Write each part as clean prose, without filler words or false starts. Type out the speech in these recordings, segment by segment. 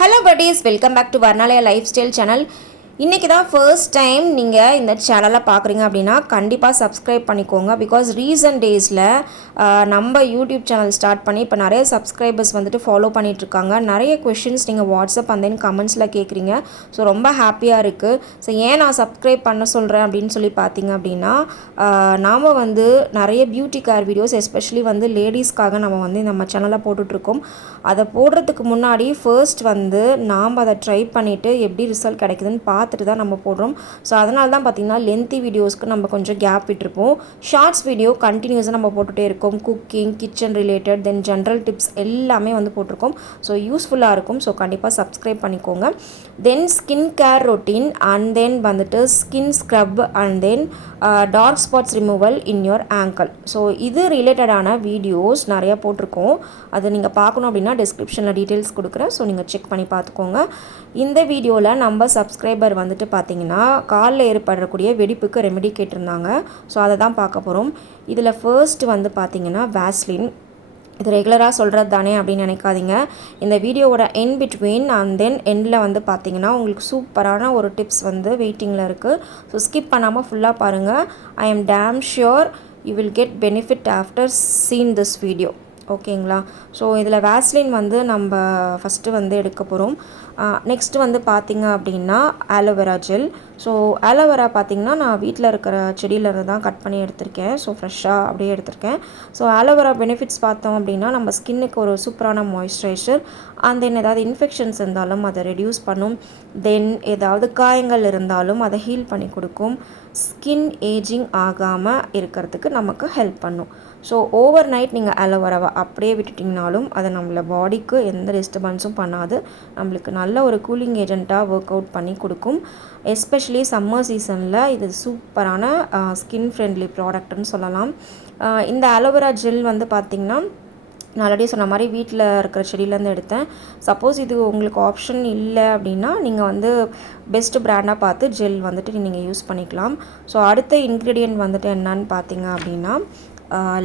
Hello buddies, welcome back to Varnalaya Lifestyle channel. இன்றைக்கி தான் first time நீங்கள் இந்த சேனலை பார்க்குறீங்க அப்படின்னா கண்டிப்பாக சப்ஸ்கிரைப் பண்ணிக்கோங்க. பிகாஸ் ரீசன்ட் டேஸில் நம்ம யூடியூப் சேனல் ஸ்டார்ட் பண்ணி இப்போ நிறைய சப்ஸ்கிரைபர்ஸ் வந்துட்டு ஃபாலோ பண்ணிகிட்ருக்காங்க. நிறைய கொஷின்ஸ் நீங்கள் வாட்ஸ்அப் அண்ட் தென் கமெண்ட்ஸில் கேட்குறீங்க. ஸோ ரொம்ப ஹாப்பியாக இருக்குது. ஸோ ஏன் நான் சப்ஸ்கிரைப் பண்ண சொல்கிறேன் அப்படின்னு சொல்லி பார்த்தீங்க அப்படின்னா நாம் வந்து நிறைய பியூட்டி கேர் வீடியோஸ் எஸ்பெஷலி வந்து லேடிஸ்க்காக நம்ம வந்து நம்ம சேனலில் போட்டுட்ருக்கோம். அதை போடுறதுக்கு முன்னாடி ஃபர்ஸ்ட் வந்து நாம் அதை ட்ரை பண்ணிவிட்டு எப்படி ரிசல்ட் கிடைக்குதுன்னு பார்த்துட்டு தான் நம்ம போடுறோம். ஸோ அதனால தான் பார்த்திங்கன்னா லென்த்தி வீடியோஸ்க்கு நம்ம கொஞ்சம் கேப் விட்டுருப்போம். ஷார்ட்ஸ் வீடியோ கண்டினியூஸாக நம்ம போட்டுகிட்டே இருக்கோம். குக்கிங், கிச்சன் ரிலேட்டட், தென் ஜென்ரல் டிப்ஸ் எல்லாமே வந்து போட்டிருக்கோம். ஸோ யூஸ்ஃபுல்லாக இருக்கும். ஸோ கண்டிப்பாக சப்ஸ்கிரைப் பண்ணிக்கோங்க. Then skin care routine and then வந்துட்டு skin scrub and then dark spots removal in your ankle. So இது ரிலேட்டடான வீடியோஸ் நிறையா போட்டிருக்கோம். அது நீங்கள் பார்க்கணும் அப்படின்னா டிஸ்கிரிப்ஷனில் டீட்டெயில்ஸ் கொடுக்குறேன். ஸோ நீங்கள் செக் பண்ணி பார்த்துக்கோங்க. இந்த வீடியோவில் நம்ம சப்ஸ்கிரைபர் வந்துட்டு பார்த்தீங்கன்னா காலில் ஏற்படக்கூடிய வெடிப்புக்கு ரெமெடி கேட்டிருந்தாங்க. ஸோ அதை தான் பார்க்க போகிறோம். இதில் ஃபர்ஸ்ட் வந்து பார்த்திங்கன்னா வேஸ்லின். இது ரெகுலராக சொல்கிறது தானே அப்படின்னு நினைக்காதீங்க. இந்த வீடியோவோட என் பிட்வீன் அண்ட் தென் எண்டில் வந்து பார்த்திங்கன்னா உங்களுக்கு சூப்பரான ஒரு டிப்ஸ் வந்து வெயிட்டிங்கில் இருக்குது. ஸோ ஸ்கிப் பண்ணாமல் ஃபுல்லாக பாருங்கள். I am dam sure you will get benefit after seen this video. ஓகேங்களா? ஸோ இதில் வேஸ்லின் வந்து நம்ம ஃபஸ்ட்டு வந்து எடுக்க போகிறோம். நெக்ஸ்ட்டு வந்து பார்த்திங்க அப்படின்னா ஆலோவேரா ஜெல். ஸோ ஆலோவேரா பார்த்திங்கன்னா நான் வீட்டில் இருக்கிற செடியிலேருந்து தான் கட் பண்ணி எடுத்திருக்கேன். ஸோ ஃப்ரெஷ்ஷாக அப்படியே எடுத்திருக்கேன். ஸோ ஆலோவேரா பெனிஃபிட்ஸ் பார்த்தோம் அப்படின்னா நம்ம ஸ்கின்னுக்கு ஒரு சூப்பரான மாய்ஸ்சரைசர் அண்ட் தென் ஏதாவது இன்ஃபெக்ஷன்ஸ் இருந்தாலும் அதை ரெடியூஸ் பண்ணும். தென் ஏதாவது காயங்கள் இருந்தாலும் அதை ஹீல் பண்ணி கொடுக்கும். ஸ்கின் ஏஜிங் ஆகாமல் இருக்கிறதுக்கு நமக்கு ஹெல்ப் பண்ணும். ஸோ ஓவர் நைட் நீங்கள் ஆலோவேராவை அப்படியே விட்டுட்டிங்கனாலும் அதை நம்மள பாடிக்கு எந்த டிஸ்டர்பன்ஸும் பண்ணாது. நம்மளுக்கு நல்ல ஒரு கூலிங் ஏஜெண்ட்டாக ஒர்க் அவுட் பண்ணி கொடுக்கும். எஸ்பெஷலி சம்மர் சீசனில் இது சூப்பரான ஸ்கின் ஃப்ரெண்ட்லி ப்ராடக்ட்னு சொல்லலாம். இந்த ஆலோவேரா ஜெல் வந்து பார்த்திங்கன்னா நான் ஆல்ரெடி சொன்ன மாதிரி வீட்டில் இருக்கிற செடியிலேருந்து எடுத்தேன். சப்போஸ் இது உங்களுக்கு ஆப்ஷன் இல்லை அப்படின்னா நீங்கள் வந்து பெஸ்ட்டு பிராண்டாக பார்த்து ஜெல் வந்துட்டு நீங்கள் யூஸ் பண்ணிக்கலாம். ஸோ அடுத்த இன்க்ரீடியன்ட் வந்துட்டு என்னன்னு பார்த்தீங்க அப்படின்னா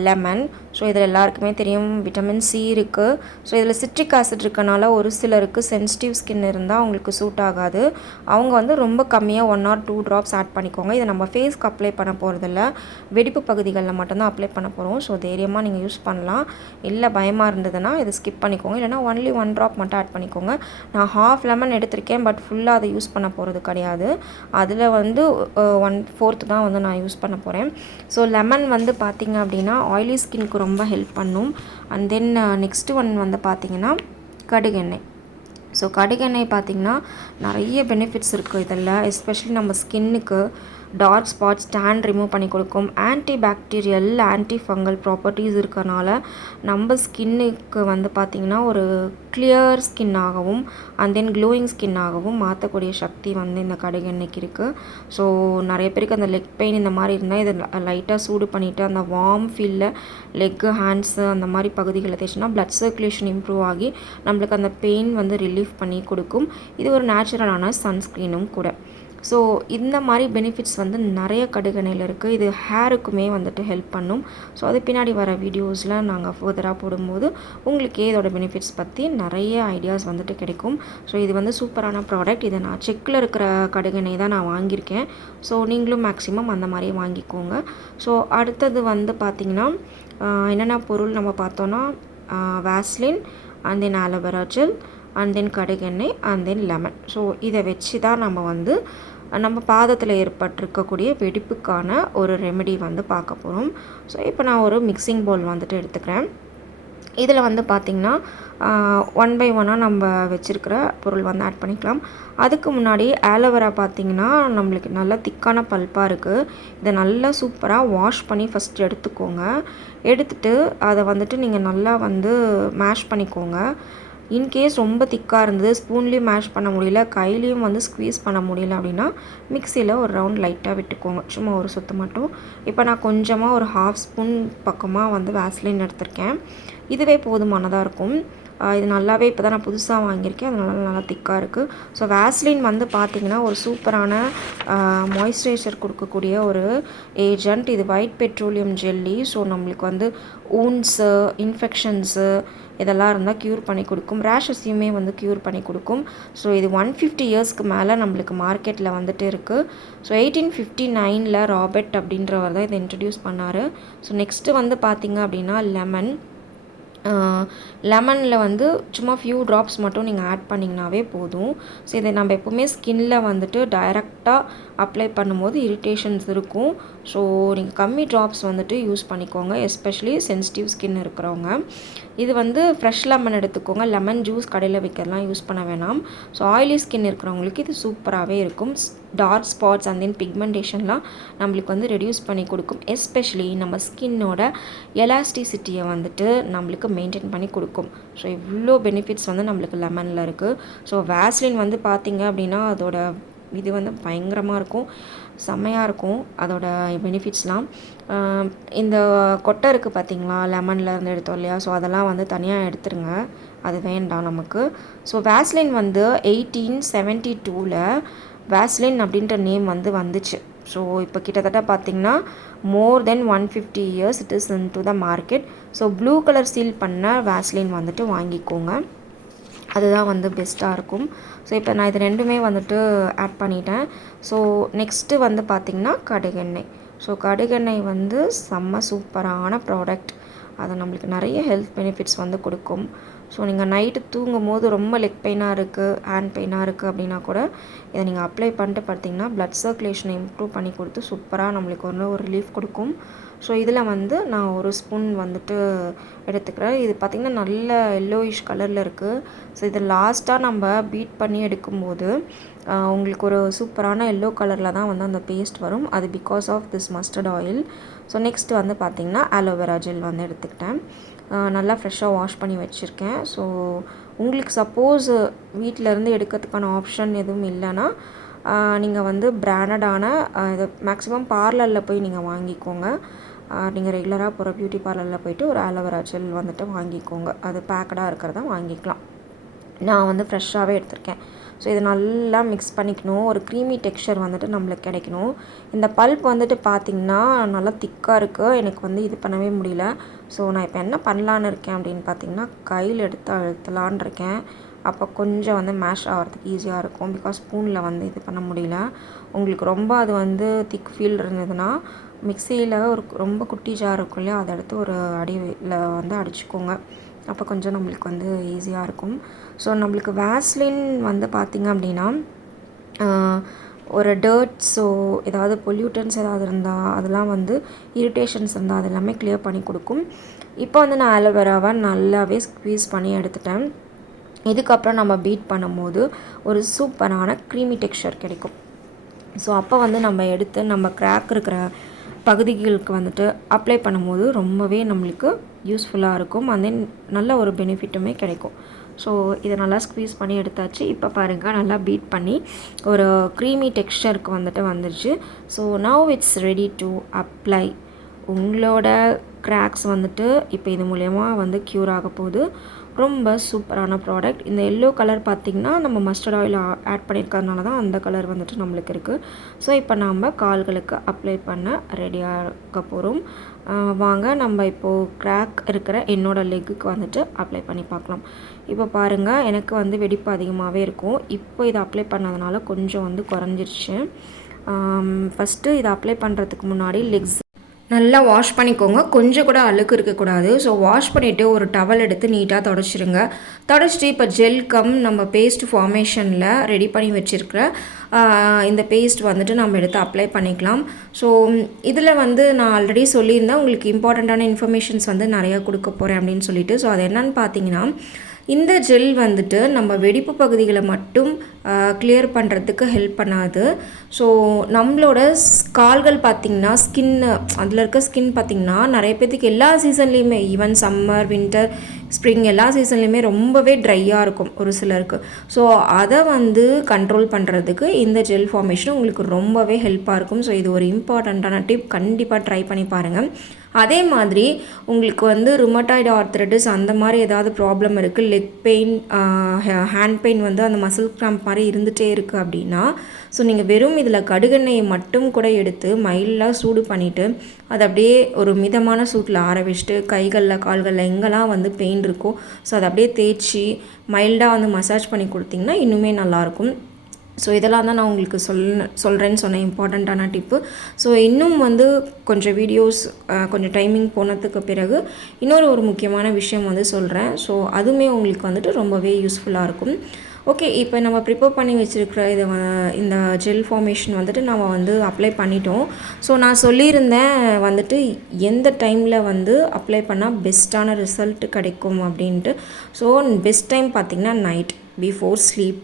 லெமன். ஸோ இதில் எல்லாருக்குமே தெரியும் விட்டமின் சி இருக்குது. ஸோ இதில் சிட்ரிக் ஆசிட் இருக்கனால ஒரு சிலருக்கு சென்சிட்டிவ் ஸ்கின் இருந்தால் அவங்களுக்கு சூட் ஆகாது. அவங்க வந்து ரொம்ப கம்மியாக 1 or 2 ட்ராப்ஸ் ஆட் பண்ணிக்கோங்க. இதை நம்ம ஃபேஸ்க்கு அப்ளை பண்ண போகிறதில்ல, வெடிப்பு பகுதிகளில் மட்டும்தான் அப்ளை பண்ண போகிறோம். ஸோ தைரியமாக நீங்கள் யூஸ் பண்ணலாம். இல்லை பயமாக இருந்ததுன்னா இதை ஸ்கிப் பண்ணிக்கோங்க. இல்லைனா ஒன்லி 1 ட்ராப் மட்டும் ஆட் பண்ணிக்கோங்க. நான் ஹாஃப் லெமன் எடுத்திருக்கேன், பட் ஃபுல்லாக அதை யூஸ் பண்ண போகிறது கிடையாது. அதில் வந்து 1/4 தான் வந்து நான் யூஸ் பண்ண போகிறேன். ஸோ லெமன் வந்து பார்த்திங்க அப்படின்னா ஆயிலி ஸ்கின்க்கு ரொம்ப ஹெல்ப் பண்ணும். அண்ட் தென் நெக்ஸ்ட்டு ஒன் வந்து பார்த்திங்கன்னா கடுகெண்ணெய். ஸோ கடுகெண்ணெய் பார்த்திங்கன்னா நிறைய பெனிஃபிட்ஸ் இருக்குது இதில். எஸ்பெஷலி நம்ம ஸ்கின்னுக்கு டார்க் ஸ்பாட்ஸ், டேன் ரிமூவ் பண்ணி கொடுக்கும். Anti bacterial, anti fungal properties இருக்கறனால நம்ம ஸ்கின்னுக்கு வந்து பார்த்திங்கன்னா ஒரு கிளியர் ஸ்கின்னாகவும் அண்ட் தென் க்ளோயிங் ஸ்கின்னாகவும் மாற்றக்கூடிய சக்தி வந்து இந்த கடுகெண்ணெய்க்கு இருக்குது. ஸோ நிறைய பேருக்கு அந்த லெக் பெயின் இந்த மாதிரி இருந்தால் இதை லைட்டாக சூடு பண்ணிவிட்டு அந்த வார்ம் ஃபீலில் லெக்கு, ஹேண்ட்ஸு அந்த மாதிரி பகுதிகளை தேய்ச்சினா ப்ளட் சர்க்குலேஷன் இம்ப்ரூவ் ஆகி நம்மளுக்கு அந்த பெயின் வந்து ரிலீஃப் பண்ணி கொடுக்கும். இது ஒரு நேச்சுரலான சன்ஸ்க்ரீனும் கூட. ஸோ இந்த மாதிரி பெனிஃபிட்ஸ் வந்து நிறைய கடுகெண்ணெயில் இருக்குது. இது ஹேருக்குமே வந்துட்டு ஹெல்ப் பண்ணும். ஸோ அது பின்னாடி வர வீடியோஸில் நாங்கள் ஃபர்தராக போடும்போது உங்களுக்கே இதோட பெனிஃபிட்ஸ் பற்றி நிறைய ஐடியாஸ் வந்துட்டு கிடைக்கும். ஸோ இது வந்து சூப்பரான ப்ராடக்ட். இதை நான் செக்கில் இருக்கிற கடுகெண்ணெய் தான் நான் வாங்கியிருக்கேன். ஸோ நீங்களும் மேக்ஸிமம் அந்த மாதிரியே வாங்கிக்கோங்க. ஸோ அடுத்தது வந்து பார்த்திங்கன்னா என்னென்ன பொருள் நம்ம பார்த்தோன்னா Vaseline and then aloe vera gel and then கடுகெண்ணெய் அண்ட் தென் லெமன். ஸோ இதை வச்சு தான் நம்ம வந்து நம்ம பாதத்தில் ஏற்பட்டிருக்கக்கூடிய வெடிப்புக்கான ஒரு ரெமெடி வந்து பார்க்க போகிறோம். ஸோ இப்போ நான் ஒரு மிக்சிங் பவுல் வந்துட்டு எடுத்துக்கிறேன். இதில் வந்து பார்த்திங்கன்னா 1 by 1 நம்ம வச்சுருக்கிற பொருள் வந்து ஆட் பண்ணிக்கலாம். அதுக்கு முன்னாடி ஆலோவேரா பார்த்திங்கன்னா நம்மளுக்கு நல்லா திக்கான பல்ப்பாக இருக்குது. இதை நல்லா சூப்பராக வாஷ் பண்ணி ஃபஸ்ட் எடுத்துக்கோங்க. எடுத்துகிட்டு அதை வந்துட்டு நீங்கள் நல்லா வந்து மேஷ் பண்ணிக்கோங்க. இன்கேஸ் ரொம்ப திக்காக இருந்தது, ஸ்பூன்லேயும் மேஷ் பண்ண முடியல, கையிலையும் வந்து ஸ்க்வீஸ் பண்ண முடியல அப்படின்னா மிக்சியில் ஒரு ரவுண்ட் லைட்டாக விட்டுக்கோங்க, சும்மா ஒரு சுற்று மட்டும். இப்போ நான் கொஞ்சமாக ஒரு 1/2 ஸ்பூன் பக்கமாக வந்து வேஸ்லின் எடுத்திருக்கேன். இதுவே போதுமானதாக இருக்கும். இது நல்லாவே இப்போ தான் நான் புதுசாக வாங்கியிருக்கேன், அதனால நல்லா திக்காக இருக்குது. ஸோ வேஸ்லின் வந்து பார்த்திங்கன்னா ஒரு சூப்பரான மாய்ஸ்சரைசர் கொடுக்கக்கூடிய ஒரு ஏஜென்ட். இது ஒயிட் பெட்ரோலியம் ஜெல்லி. ஸோ நம்மளுக்கு வந்து ஊன்ஸு, இன்ஃபெக்ஷன்ஸு இதெல்லாம் இருந்தால் க்யூர் பண்ணி கொடுக்கும். ரேஷஸையுமே வந்து க்யூர் பண்ணி கொடுக்கும். ஸோ இது 150 இயர்ஸ்க்கு மேலே நம்மளுக்கு மார்க்கெட்டில் வந்துட்டு இருக்குது. ஸோ 1859 ராபர்ட் அப்படின்றவர் தான் இதை இன்ட்ரடியூஸ் பண்ணார். ஸோ நெக்ஸ்ட்டு வந்து பார்த்திங்க அப்படின்னா லெமனில் வந்து சும்மா ஃபியூ ட்ராப்ஸ் மட்டும் நீங்கள் ஆட் பண்ணிங்கனாவே போதும். ஸோ இதை நம்ம எப்போவுமே ஸ்கின்னில் வந்துட்டு டைரெக்டாக அப்ளை பண்ணும்போது இரிட்டேஷன்ஸ் இருக்கும். ஸோ நீங்கள் கம்மி ட்ராப்ஸ் வந்துட்டு யூஸ் பண்ணிக்கோங்க, எஸ்பெஷலி சென்சிட்டிவ் ஸ்கின் இருக்கிறவங்க. இது வந்து ஃப்ரெஷ் லெமன் எடுத்துக்கோங்க. லெமன் ஜூஸ் கடையில் வைக்கிறதுலாம் யூஸ் பண்ண வேணாம். ஸோ ஆயிலி ஸ்கின் இருக்கிறவங்களுக்கு இது சூப்பராகவே இருக்கும். டார்க் ஸ்பாட்ஸ் அண்ட் தென் பிக்மெண்டேஷன்லாம் நம்மளுக்கு வந்து ரெடியூஸ் பண்ணி கொடுக்கும். எஸ்பெஷலி நம்ம ஸ்கின்னோட எலாஸ்டிசிட்டியை வந்துட்டு நம்மளுக்கு மெயின்டைன் பண்ணி கொடுக்கும். ஸோ இவ்வளோ பெனிஃபிட்ஸ் வந்து நம்மளுக்கு லெமனில் இருக்குது. ஸோ வேஸ்லின் வந்து பார்த்திங்க அப்படின்னா அதோட இது வந்து பயங்கரமாக இருக்கும், செம்மையாக இருக்கும் அதோட பெனிஃபிட்ஸ்லாம். இந்த கொட்டை இருக்குது பார்த்திங்களா, லெமனில் இருந்து எடுத்தோம் இல்லையா, ஸோ அதெல்லாம் வந்து தனியாக எடுத்துருங்க, அது வேண்டாம் நமக்கு. ஸோ வேஸ்லின் வந்து 1872 வேஸ்லின் அப்படின்ற நேம் வந்து வந்துச்சு. ஸோ இப்போ கிட்டத்தட்ட பார்த்திங்கன்னா மோர் தென் 150 years it is in to the market. So blue colour seal பண்ண வேஸ்லின் வந்துட்டு வாங்கிக்கோங்க, அதுதான் வந்து பெஸ்ட்டாக இருக்கும். ஸோ இப்போ நான் இது ரெண்டுமே வந்துட்டு ஆட் பண்ணிட்டேன். ஸோ நெக்ஸ்ட்டு வந்து பார்த்திங்கன்னா கடுகெண்ணெய். ஸோ கடுகெண்ணெய் வந்து செம்ம சூப்பரான ப்ராடக்ட். அது நம்மளுக்கு நிறைய ஹெல்த் பெனிஃபிட்ஸ் வந்து கொடுக்கும். ஸோ நீங்கள் நைட்டு தூங்கும் போது ரொம்ப லெக் பெயினாக இருக்குது, ஹேண்ட் பெயினாக இருக்குது அப்படின்னா கூட இதை நீங்கள் அப்ளை பண்ணிட்டு பார்த்திங்கன்னா ப்ளட் சர்க்குலேஷனை இம்ப்ரூவ் பண்ணி கொடுத்து சூப்பராக நம்மளுக்கு ஒரு ரிலீஃப் கொடுக்கும். ஸோ இதில் வந்து நான் ஒரு ஸ்பூன் வந்துட்டு எடுத்துக்கிறேன். இது பார்த்திங்கன்னா நல்ல எல்லோயிஷ் கலரில் இருக்குது. ஸோ இது லாஸ்ட்டாக நம்ம பீட் பண்ணி எடுக்கும்போது உங்களுக்கு ஒரு சூப்பரான எல்லோ கலரில் தான் வந்து அந்த பேஸ்ட் வரும். அது because of this mustard oil. So next வந்து பார்த்திங்கன்னா ஆலோவேரா ஜெல் வந்து எடுத்துக்கிட்டேன். நல்லா ஃப்ரெஷ்ஷாக வாஷ் பண்ணி வச்சுருக்கேன். ஸோ உங்களுக்கு சப்போஸ் வீட்டிலேருந்து எடுக்கிறதுக்கான ஆப்ஷன் எதுவும் இல்லைன்னா நீங்கள் வந்து பிராண்டடான இது மேக்ஸிமம் பார்லரில் போய் நீங்கள் வாங்கிக்கோங்க. நீங்கள் ரெகுலராக போகிற பியூட்டி பார்லரில் போய்ட்டு ஒரு ஆலோவேரா ஜெல் வந்துட்டு வாங்கிக்கோங்க, அது பேக்கடாக இருக்கிறத வாங்கிக்கலாம். நான் வந்து ஃப்ரெஷ்ஷாகவே எடுத்திருக்கேன். ஸோ இதை நல்லா மிக்ஸ் பண்ணிக்கணும், ஒரு க்ரீமி டெக்ஸ்சர் வந்துட்டு நம்மளுக்கு கிடைக்கணும். இந்த பல்ப் வந்துட்டு பார்த்திங்கன்னா நல்லா திக்காக இருக்குது, எனக்கு வந்து இது பண்ணவே முடியல. ஸோ நான் இப்போ என்ன பண்ணலான்னு இருக்கேன் அப்படின்னு பார்த்திங்கன்னா கையில் எடுத்து அழுத்தலான் இருக்கேன். அப்போ கொஞ்சம் வந்து மேஷ் ஆகிறதுக்கு ஈஸியாக இருக்கும். பிகாஸ் ஸ்பூனில் வந்து இது பண்ண முடியல. உங்களுக்கு ரொம்ப அது வந்து திக் ஃபீல் இருந்ததுன்னா மிக்சியில் ஒரு ரொம்ப குட்டி ஜார் இருக்கும் இல்லையா, அதை எடுத்து ஒரு அடியில் வந்து அடிச்சுக்கோங்க. அப்போ கொஞ்சம் நம்மளுக்கு வந்து ஈஸியாக இருக்கும். ஸோ நம்மளுக்கு வேஸ்லின் வந்து பார்த்திங்க அப்படின்னா ஒரு டர்ட்ஸோ ஏதாவது பொல்யூட்டன்ஸ் ஏதாவது இருந்தால் அதெல்லாம் வந்து இரிட்டேஷன்ஸ் இருந்தால் அது எல்லாமே கிளியர் பண்ணி கொடுக்கும். இப்போ வந்து நான் ஆலோவேராவை நல்லாவே ஸ்க்வீஸ் பண்ணி எடுத்துட்டேன். இதுக்கப்புறம் நம்ம பீட் பண்ணும்போது ஒரு சூப்பரான க்ரீமி டெக்ஸ்சர் கிடைக்கும். ஸோ அப்போ வந்து நம்ம எடுத்து நம்ம கிராக் இருக்கிற பகுதிகளுக்கு வந்துட்டு அப்ளை பண்ணும்போது ரொம்பவே நம்மளுக்கு யூஸ்ஃபுல்லாக இருக்கும். அண்ட் தென் நல்ல ஒரு பெனிஃபிட்டுமே கிடைக்கும். ஸோ இதை நல்லா ஸ்க்வீஸ் பண்ணி எடுத்தாச்சு. இப்போ பாருங்கள் நல்லா பீட் பண்ணி ஒரு க்ரீமி டெக்ஸ்சருக்கு வந்துட்டு வந்துடுச்சு. So now it's ready to apply. உங்களோட கிராக்ஸ் வந்துட்டு இப்போ இது மூலயமா வந்து க்யூர் ஆக போகுது. ரொம்ப சூப்பரான ப்ராடக்ட். இந்த எல்லோ கலர் பார்த்திங்கன்னா நம்ம மஸ்டர்ட் ஆயில் ஆட் பண்ணியிருக்கிறதுனால தான் அந்த கலர் வந்துட்டு நம்மளுக்கு இருக்குது. ஸோ இப்போ நம்ம கால்களுக்கு அப்ளை பண்ண ரெடியாக போகிறோம். வாங்க நம்ம இப்போது கிராக் இருக்கிற என்னோடய லெக்குக்கு வந்துட்டு அப்ளை பண்ணி பார்க்கலாம். இப்போ பாருங்கள் எனக்கு வந்து வெடிப்பு அதிகமாகவே இருக்கும். இப்போ இதை அப்ளை பண்ணதுனால கொஞ்சம் வந்து குறைஞ்சிருச்சு. ஃபஸ்ட்டு இதை அப்ளை பண்ணுறதுக்கு முன்னாடி லெக்ஸ் நல்லா வாஷ் பண்ணிக்கோங்க, கொஞ்சம் கூட அழுக்கு இருக்கக்கூடாது. ஸோ வாஷ் பண்ணிவிட்டு ஒரு டவல் எடுத்து நீட்டாக தொடச்சிடுங்க. தொடச்சிட்டு இப்போ ஜெல் கம் நம்ம பேஸ்ட் ஃபார்மேஷனில் ரெடி பண்ணி வச்சுருக்கிற இந்த பேஸ்ட் வந்துட்டு நம்ம எடுத்து அப்ளை பண்ணிக்கலாம். ஸோ இதில் வந்து நான் ஆல்ரெடி சொல்லியிருந்தேன் உங்களுக்கு இம்பார்ட்டண்ட்டான இன்ஃபர்மேஷன்ஸ் வந்து நிறையா கொடுக்க போகிறேன் அப்படின்னு சொல்லிட்டு. ஸோ அது என்னன்னு பார்த்தீங்கன்னா இந்த ஜெல் வந்துட்டு நம்ம வெடிப்பு பகுதிகளை மட்டும் கிளியர் பண்ணுறதுக்கு ஹெல்ப் பண்ணாது. ஸோ நம்மளோட கால்கள் பார்த்திங்கன்னா ஸ்கின்னு அதில் இருக்க ஸ்கின் பார்த்திங்கன்னா நிறைய பேர்த்துக்கு எல்லா சீசன்லேயுமே ஈவன் சம்மர் வின்டர் ஸ்ப்ரிங் எல்லா சீசன்லேயுமே ரொம்பவே ட்ரையாக இருக்கும் ஒரு சிலருக்கு. ஸோ அதை வந்து கண்ட்ரோல் பண்ணுறதுக்கு இந்த ஜெல் ஃபார்மேஷன் உங்களுக்கு ரொம்பவே ஹெல்ப்பாக இருக்கும். ஸோ இது ஒரு இம்பார்ட்டண்ட்டான டிப், கண்டிப்பாக ட்ரை பண்ணி பாருங்கள். அதே மாதிரி உங்களுக்கு வந்து ருமட்டாய்டு ஆர்த்ரைட்டிஸ் அந்த மாதிரி ஏதாவது ப்ராப்ளம் இருக்குது, லெக் பெயின், ஹேண்ட் பெயின் வந்து அந்த மசில் கிராம்ப் மாதிரி இருந்துகிட்டே இருக்குது அப்படின்னா, ஸோ நீங்கள் வெறும் இதில் கடுகெண்ணெயை மட்டும் கூட எடுத்து மைல்டாக சூடு பண்ணிவிட்டு அதை அப்படியே ஒரு மிதமான சூட்டில் ஆற வச்சுட்டு கைகளில் கால்களில் எங்கெல்லாம் வந்து பெயின் இருக்கோ ஸோ அதை அப்படியே தேய்ச்சி மைல்டாக வந்து மசாஜ் பண்ணி கொடுத்திங்கன்னா இன்னுமே நல்லாயிருக்கும். ஸோ இதெல்லாம் தான் நான் உங்களுக்கு சொல்கிறேன்னு சொன்னேன், இம்பார்ட்டண்ட்டான டிப்பு. ஸோ இன்னும் வந்து கொஞ்சம் வீடியோஸ் கொஞ்சம் டைமிங் போனதுக்கு பிறகு ஒரு முக்கியமான விஷயம் வந்து சொல்கிறேன். ஸோ அதுவுமே உங்களுக்கு வந்துட்டு ரொம்பவே யூஸ்ஃபுல்லாக இருக்கும். ஓகே, இப்போ நம்ம ப்ரிப்பேர் பண்ணி வச்சுருக்கிற இந்த ஜெல் ஃபார்மேஷன் வந்துட்டு நம்ம வந்து அப்ளை பண்ணிட்டோம். ஸோ நான் சொல்லியிருந்தேன் வந்துட்டு எந்த டைமில் வந்து அப்ளை பண்ணால் பெஸ்ட்டான ரிசல்ட் கிடைக்கும் அப்படின்ட்டு. ஸோ பெஸ்ட் டைம் பார்த்திங்கன்னா நைட் பிஃபோர் ஸ்லீப்.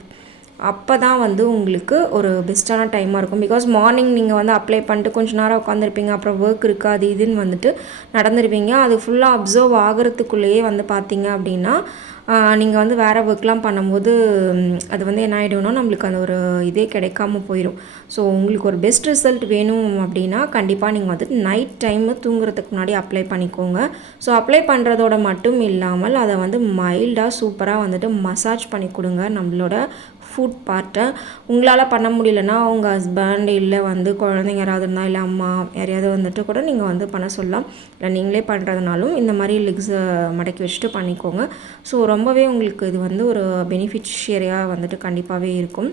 அப்போ தான் வந்து உங்களுக்கு ஒரு பெஸ்ட்டான டைமாக இருக்கும். பிகாஸ் மார்னிங் நீங்கள் வந்து அப்ளை பண்ணிட்டு கொஞ்சம் நேரம் உட்காந்துருப்பீங்க, அப்புறம் ஒர்க் இருக்குது அது இதுன்னு வந்துட்டு நடந்துருவீங்க. அது ஃபுல்லாக அப்சர்வ் ஆகிறதுக்குள்ளேயே வந்து பார்த்தீங்க அப்படின்னா நீங்கள் வந்து வேறு ஒர்க்லாம் பண்ணும்போது அது வந்து என்ன ஆகிடும்னா நம்மளுக்கு அந்த ஒரு இதே கிடைக்காம போயிடும். ஸோ உங்களுக்கு ஒரு பெஸ்ட் ரிசல்ட் வேணும் அப்படின்னா கண்டிப்பாக நீங்கள் வந்து நைட் டைமு தூங்குறதுக்கு முன்னாடி அப்ளை பண்ணிக்கோங்க. ஸோ அப்ளை பண்ணுறதோட மட்டும் இல்லாமல் அதை வந்து மைல்டாக சூப்பராக வந்துட்டு மசாஜ் பண்ணி கொடுங்க நம்மளோட ஃபுட் பார்ட்டை. உங்களால் பண்ண முடியலன்னா உங்கள் ஹஸ்பண்ட் இல்லை வந்து குழந்தைங்க யாராவது இருந்தால் இல்லை அம்மா யாரையாவது வந்துட்டு கூட நீங்கள் வந்து பண்ண சொல்லலாம். இல்லை நீங்களே பண்ணுறதுனாலும் இந்த மாதிரி லெக்ஸை மடக்கி வச்சுட்டு பண்ணிக்கோங்க. ஸோ ரொம்பவே உங்களுக்கு இது வந்து ஒரு பெனிஃபிஷியரியாக வந்துட்டு கண்டிப்பாகவே இருக்கும்.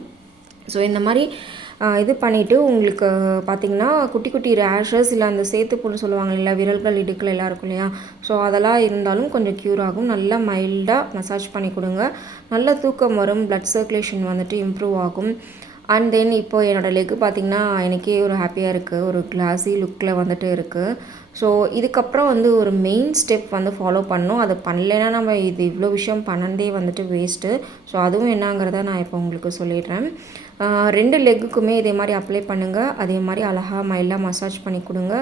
ஸோ இந்த மாதிரி இது பண்ணிவிட்டு உங்களுக்கு பார்த்திங்கன்னா குட்டி குட்டி ரேஷஸ் இல்லை அந்த சேத்துப்புண்ணு சொல்லுவாங்க இல்லை, விரல்கள் இடுக்கில் எல்லாம் இருக்கும் இல்லையா, ஸோ அதெல்லாம் இருந்தாலும் கொஞ்சம் க்யூர் ஆகும். நல்லா மைல்டாக மசாஜ் பண்ணி கொடுங்க. நல்ல தூக்கம் வரும், ப்ளட் சர்க்குலேஷன் வந்துட்டு இம்ப்ரூவ் ஆகும். அண்ட் தென் இப்போ என்னோடய லெக்கு பார்த்திங்கன்னா எனக்கே ஒரு ஹாப்பியாக இருக்குது, ஒரு கிளாஸி லுக்கில் வந்துட்டு இருக்குது. ஸோ இதுக்கப்புறம் வந்து ஒரு மெயின் ஸ்டெப் வந்து ஃபாலோ பண்ணணும். அது பண்ணலைன்னா நம்ம இது இவ்வளோ விஷயம் பண்ணதே வந்துட்டு வேஸ்ட்டு. ஸோ அதுவும் என்னங்கிறத நான் இப்போ உங்களுக்கு சொல்லிடுறேன். 2 லெக்குக்குமே இதே மாதிரி அப்ளை பண்ணுங்கள். அதே மாதிரி அழகாக மைல்டாக மசாஜ் பண்ணி கொடுங்க.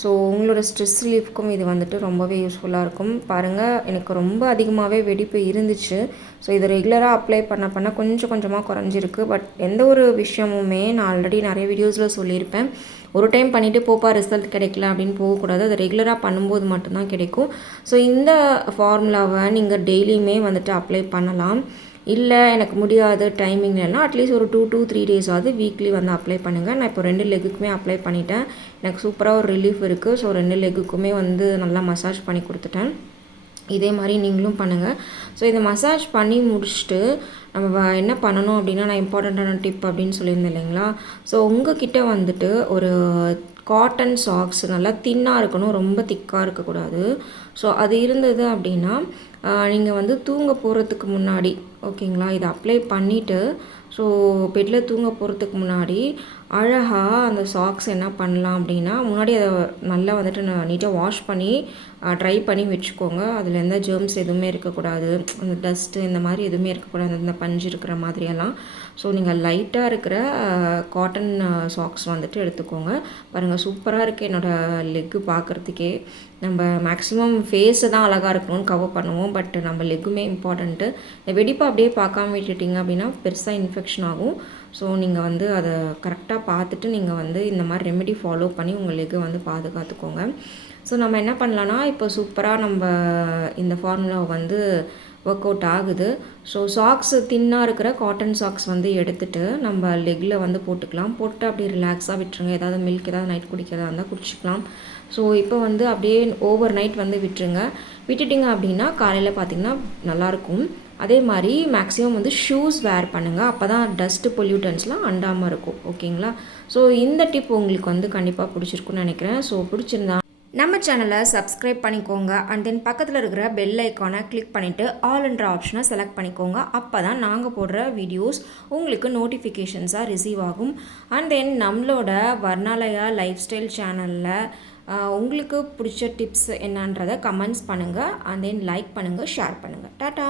ஸோ உங்களோட ஸ்ட்ரெஸ் ரிலீஃப்க்கும் இது வந்துட்டு ரொம்பவே யூஸ்ஃபுல்லாக இருக்கும். பாருங்கள், எனக்கு ரொம்ப அதிகமாகவே வெடிப்பு இருந்துச்சு. ஸோ இதை ரெகுலராக அப்ளை பண்ண கொஞ்சம் கொஞ்சமாக குறைஞ்சிருக்கு. பட் எந்த ஒரு விஷயமுமே நான் ஆல்ரெடி நிறைய வீடியோஸில் சொல்லியிருப்பேன், ஒரு டைம் பண்ணிவிட்டு போப்பா ரிசல்ட் கிடைக்கல அப்படின்னு போகக்கூடாது. அது ரெகுலராக பண்ணும்போது மட்டும்தான் கிடைக்கும். ஸோ இந்த ஃபார்முலாவை நீங்கள் டெய்லியுமே வந்துட்டு அப்ளை பண்ணலாம். இல்லை எனக்கு முடியாது டைமிங்லாம் அட்லீஸ்ட் ஒரு 2 to 3 days ஆகுது வீக்லி வந்து அப்ளை பண்ணுங்கள். நான் இப்போ 2 லெக்குக்குமே அப்ளை பண்ணிட்டேன். எனக்கு சூப்பராக ஒரு ரிலீஃப் இருக்குது. ஸோ 2 லெக்குக்குமே வந்து நல்லா மசாஜ் பண்ணி கொடுத்துட்டேன். இதே மாதிரி நீங்களும் பண்ணுங்கள். ஸோ இதை மசாஜ் பண்ணி முடிச்சுட்டு நம்ம என்ன பண்ணணும் அப்படின்னா, நான் இம்பார்ட்டண்ட்டான டிப் அப்படின்னு சொல்லியிருந்தேன் இல்லைங்களா. ஸோ உங்ககிட்ட வந்துட்டு ஒரு காட்டன் சாக்ஸ் நல்லா தின்னாக இருக்கணும், ரொம்ப திக்காக இருக்கக்கூடாது. ஸோ அது இருந்தது அப்படின்னா நீங்கள் வந்து தூங்க போகிறதுக்கு முன்னாடி ஓகேங்களா, இதை அப்ளை பண்ணிவிட்டு ஸோ பெட்டில் தூங்க போகிறதுக்கு முன்னாடி அழகாக அந்த சாக்ஸ் என்ன பண்ணலாம் அப்படின்னா, முன்னாடி அதை நல்லா வந்துட்டு நீட்டாக வாஷ் பண்ணி ட்ரை பண்ணி வச்சுக்கோங்க. அதில் எந்த ஜெர்ம்ஸ் எதுவுமே இருக்கக்கூடாது, அந்த டஸ்ட்டு இந்த மாதிரி எதுவுமே இருக்கக்கூடாது, இந்த பஞ்சு இருக்கிற மாதிரியெல்லாம். ஸோ நீங்கள் லைட்டாக இருக்கிற காட்டன் சாக்ஸ் வந்துட்டு எடுத்துக்கோங்க. பாருங்கள், சூப்பராக இருக்குது என்னோடய லெக்கு பார்க்குறதுக்கே. நம்ம மேக்ஸிமம் ஃபேஸை தான் அழகாக இருக்கணும்னு கவர் பண்ணுவோம், பட் நம்ம லெக்குமே இம்பார்ட்டண்ட்டு. இந்த வெடிப்பை அப்படியே பார்க்காம விட்டுட்டிங்க அப்படின்னா பெருசாக இன்ஃபெக்ஷன் ஆகும். ஸோ நீங்கள் வந்து அதை கரெக்டாக பார்த்துட்டு நீங்கள் வந்து இந்த மாதிரி ரெமெடி ஃபாலோ பண்ணி உங்கள் லெக்கை வந்து பாதுகாத்துக்கோங்க. ஸோ நம்ம என்ன பண்ணலான்னா, இப்போ சூப்பராக நம்ம இந்த ஃபார்முலாவை வந்து ஒர்க் அவுட் ஆகுது. ஸோ சாக்ஸ் தின்னாக இருக்கிற காட்டன் சாக்ஸ் வந்து எடுத்துகிட்டு நம்ம லெக்கில் வந்து போட்டுக்கலாம். போட்டு அப்படியே ரிலாக்ஸாக விட்டுருங்க. ஏதாவது மில்க் ஏதாவது நைட் குடிக்கிறதா இருந்தால் குடிச்சிக்கலாம். ஸோ இப்போ வந்து அப்படியே ஓவர் நைட் வந்து விட்டுருங்க. விட்டுட்டிங்க அப்படின்னா காலையில் பார்த்திங்கன்னா நல்லாயிருக்கும். அதே மாதிரி மேக்ஸிமம் வந்து ஷூஸ் வேர் பண்ணுங்கள். அப்போ தான் டஸ்ட்டு பொல்யூட்டன்ஸ்லாம் அண்டாமல் இருக்கும். ஓகேங்களா. ஸோ இந்த டிப் உங்களுக்கு வந்து கண்டிப்பாக பிடிச்சிருக்குன்னு நினைக்கிறேன். ஸோ பிடிச்சிருந்தா நம்ம சேனலை சப்ஸ்கிரைப் பண்ணிக்கோங்க. அண்ட் தென் பக்கத்தில் இருக்கிற பெல் ஐக்கானை கிளிக் பண்ணிவிட்டு ஆல்ன்ற ஆப்ஷனை செலக்ட் பண்ணிக்கோங்க. அப்போ தான் நாங்கள் போடுற வீடியோஸ் உங்களுக்கு நோட்டிஃபிகேஷன்ஸாக ரிசீவ் ஆகும். அண்ட் தென் நம்மளோட வர்ணாலயா லைஃப் ஸ்டைல் சேனலில் உங்களுக்கு பிடிச்ச டிப்ஸ் என்னன்றதை கமெண்ட்ஸ் பண்ணுங்கள். அண்ட் தென் லைக் பண்ணுங்கள், ஷேர் பண்ணுங்கள். டாட்டா.